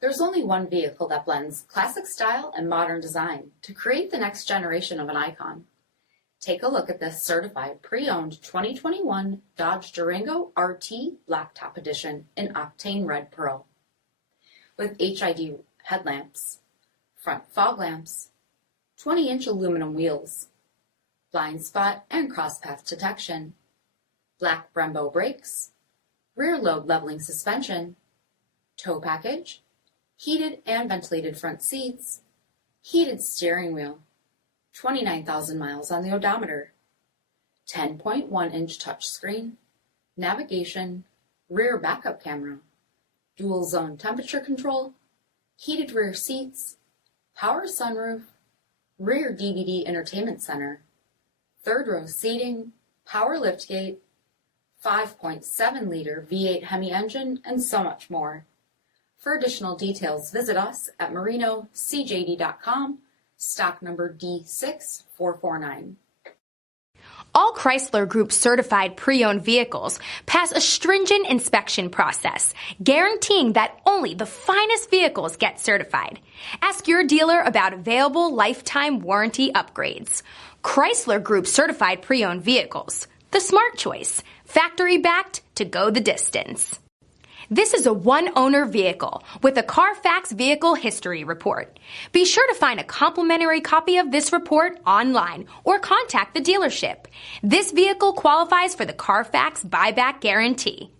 There's only one vehicle that blends classic style and modern design to create the next generation of an icon. Take a look at this certified pre-owned 2021 Dodge Durango RT Blacktop Edition in Octane Red Pearl. With HID headlamps, front fog lamps, 20-inch aluminum wheels, blind spot and crosspath detection, black BREMBO brakes, rear load leveling suspension, tow package, heated and ventilated front seats, heated steering wheel, 29,000 miles on the odometer, 10.1-inch touchscreen, navigation, rear backup camera, dual zone temperature control, heated rear seats, power sunroof, rear DVD entertainment center, third row seating, power liftgate, 5.7-liter V8 Hemi engine, and so much more. For additional details, visit us at marinocjd.com, stock number D6449. All Chrysler Group certified pre-owned vehicles pass a stringent inspection process, guaranteeing that only the finest vehicles get certified. Ask your dealer about available lifetime warranty upgrades. Chrysler Group certified pre-owned vehicles, the smart choice, factory backed to go the distance. This is a one-owner vehicle with a CARFAX vehicle history report. Be sure to find a complimentary copy of this report online or contact the dealership. This vehicle qualifies for the CARFAX buyback guarantee.